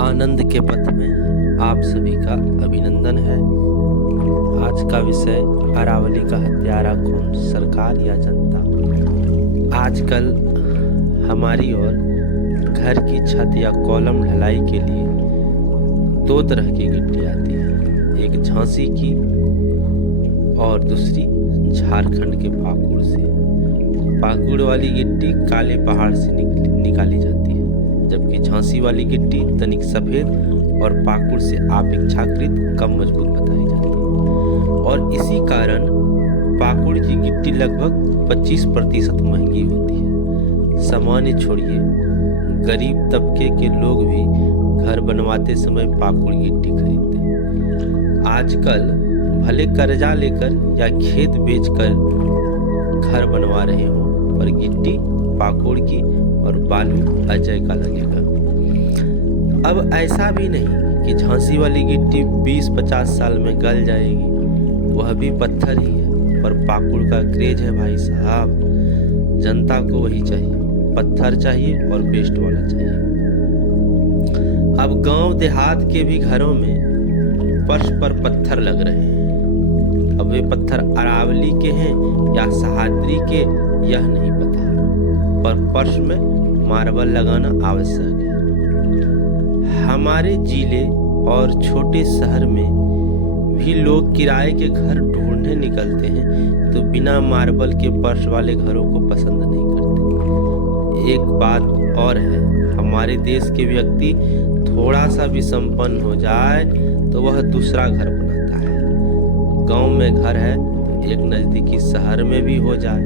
आनंद के पथ में आप सभी का अभिनंदन है। आज का विषय अरावली का हत्यारा कौन, सरकार या जनता। आजकल हमारी ओर घर की छत या कॉलम ढलाई के लिए दो तरह की गिट्टी आती है, एक झांसी की और दूसरी झारखंड के पाकुड़ से। पाकुड़ वाली गिट्टी काले पहाड़ से निकाली जाती है, जबकि झांसी वाली गिट्टी तनिक सफेद और पाकुड़ से अपेक्षाकृत कम मजबूत बताई जाती है। और इसी कारण पाकुड़ की गिट्टी लगभग 25% महंगी होती है। सामान्य छोड़िए, गरीब तबके के लोग भी घर बनवाते समय पाकुड़ गिट्टी खरीदते हैं। आजकल भले कर्जा लेकर या खेत बेचकर घर बनवा रहे हो, पर गिट्टी पाकुड़ की और बालू अजय का लगेगा। अब ऐसा भी नहीं कि झांसी वाली गिट्टी 20-50 साल में गल जाएगी, वह भी पत्थर ही है। पर पाकुड़ का क्रेज है भाई साहब, जनता को वही चाहिए, पत्थर चाहिए और बेस्ट वाला चाहिए। अब गांव देहात के भी घरों में फर्श पर पत्थर लग रहे हैं। अब वे पत्थर अरावली के हैं या सहाद्री के, यह नहीं पता, पर फर्श में मार्बल लगाना आवश्यक है। हमारे जिले और छोटे शहर में भी लोग किराए के घर ढूंढने निकलते हैं, तो बिना मार्बल के फर्श वाले घरों को पसंद नहीं करते। एक बात और है, हमारे देश के व्यक्ति थोड़ा सा भी संपन्न हो जाए तो वह दूसरा घर बनाता है। गांव में घर है तो एक नजदीकी शहर में भी हो जाए,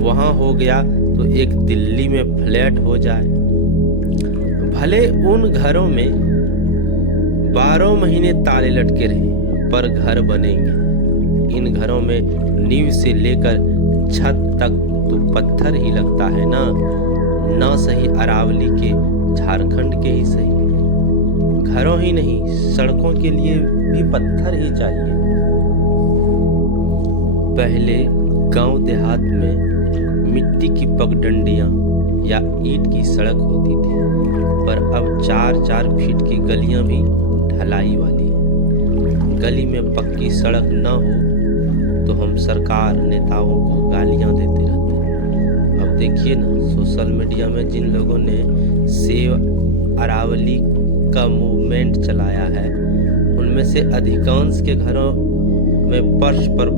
वहां हो गया तो एक दिल्ली में फ्लैट हो जाए। भले उन घरों में 12 महीने ताले लटके रहे, पर घर बनेंगे। इन घरों में नींव से लेकर छत तक तो पत्थर ही लगता है ना सही अरावली के, झारखंड के ही सही। घरों ही नहीं, सड़कों के लिए भी पत्थर ही चाहिए। पहले गांव देहात में मिट्टी की पगडंडियां या ईंट की सड़क होती थी, पर अब 4-4 फीट की गलियां भी ढलाई वाली हैं। गली में पक्की सड़क न हो तो हम सरकार नेताओं को गालियां देते रहते हैं। अब देखिए ना, सोशल मीडिया में जिन लोगों ने सेव अरावली का मूवमेंट चलाया है, उनमें से अधिकांश के घरों में फर्श पर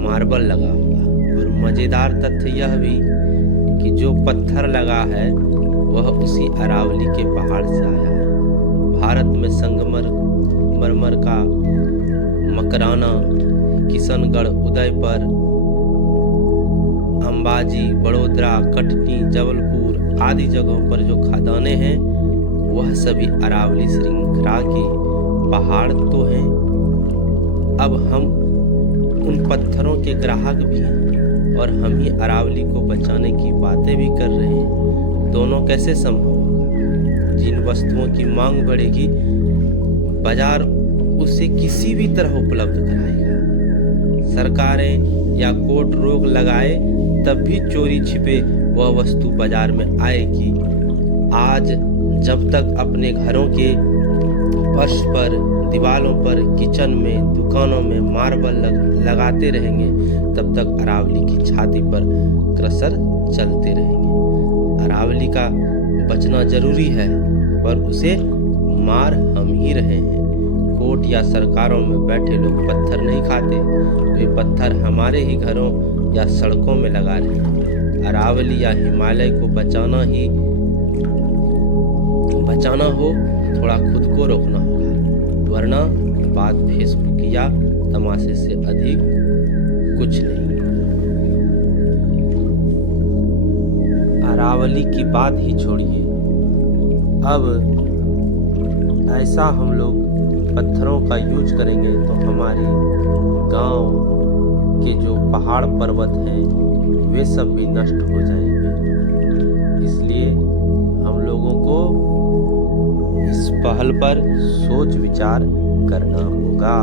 मार्बल लगा होगा। और मजेदार तथ्य यह भी कि जो पत्थर लगा है वह उसी अरावली के पहाड़ से आया है। भारत में संगमरमर का मकराना, किशनगढ़, उदयपुर, अंबाजी, बड़ोदरा, कटनी, जबलपुर आदि जगहों पर जो खदानें हैं वह सभी अरावली श्रृंखला के पहाड़ तो हैं। अब हम उन पत्थरों के ग्राहक भी हैं और हम ही अरावली को बचाने की बातें भी कर रहे हैं। दोनों कैसे संभव होगा? जिन वस्तुओं की मांग बढ़ेगी, बाजार उसे किसी भी तरह उपलब्ध कराएगा। सरकारें या कोर्ट रोक लगाए तब भी चोरी छिपे वह वस्तु बाजार में आएगी। आज जब तक अपने घरों के फर्श पर, दीवालों पर, किचन में, दुकानों में मार्बल लगाते रहेंगे, तब तक अरावली की छाती पर क्रशर चलते रहेंगे। अरावली का बचना जरूरी है, पर उसे मार हम ही रहे हैं। कोर्ट या सरकारों में बैठे लोग पत्थर नहीं खाते, वे पत्थर हमारे ही घरों या सड़कों में लगा रहे हैं। अरावली या हिमालय को बचाना हो, थोड़ा खुद को रोकना होगा, वरना बात फेसबुक या तमाशे से अधिक कुछ नहीं। अरावली की बात ही छोड़िए, अब ऐसा हम लोग पत्थरों का यूज करेंगे तो हमारे गांव के जो पहाड़ पर्वत हैं वे सब भी नष्ट हो जाएंगे। इसलिए हम लोगों को इस पहल पर सोच विचार करना होगा।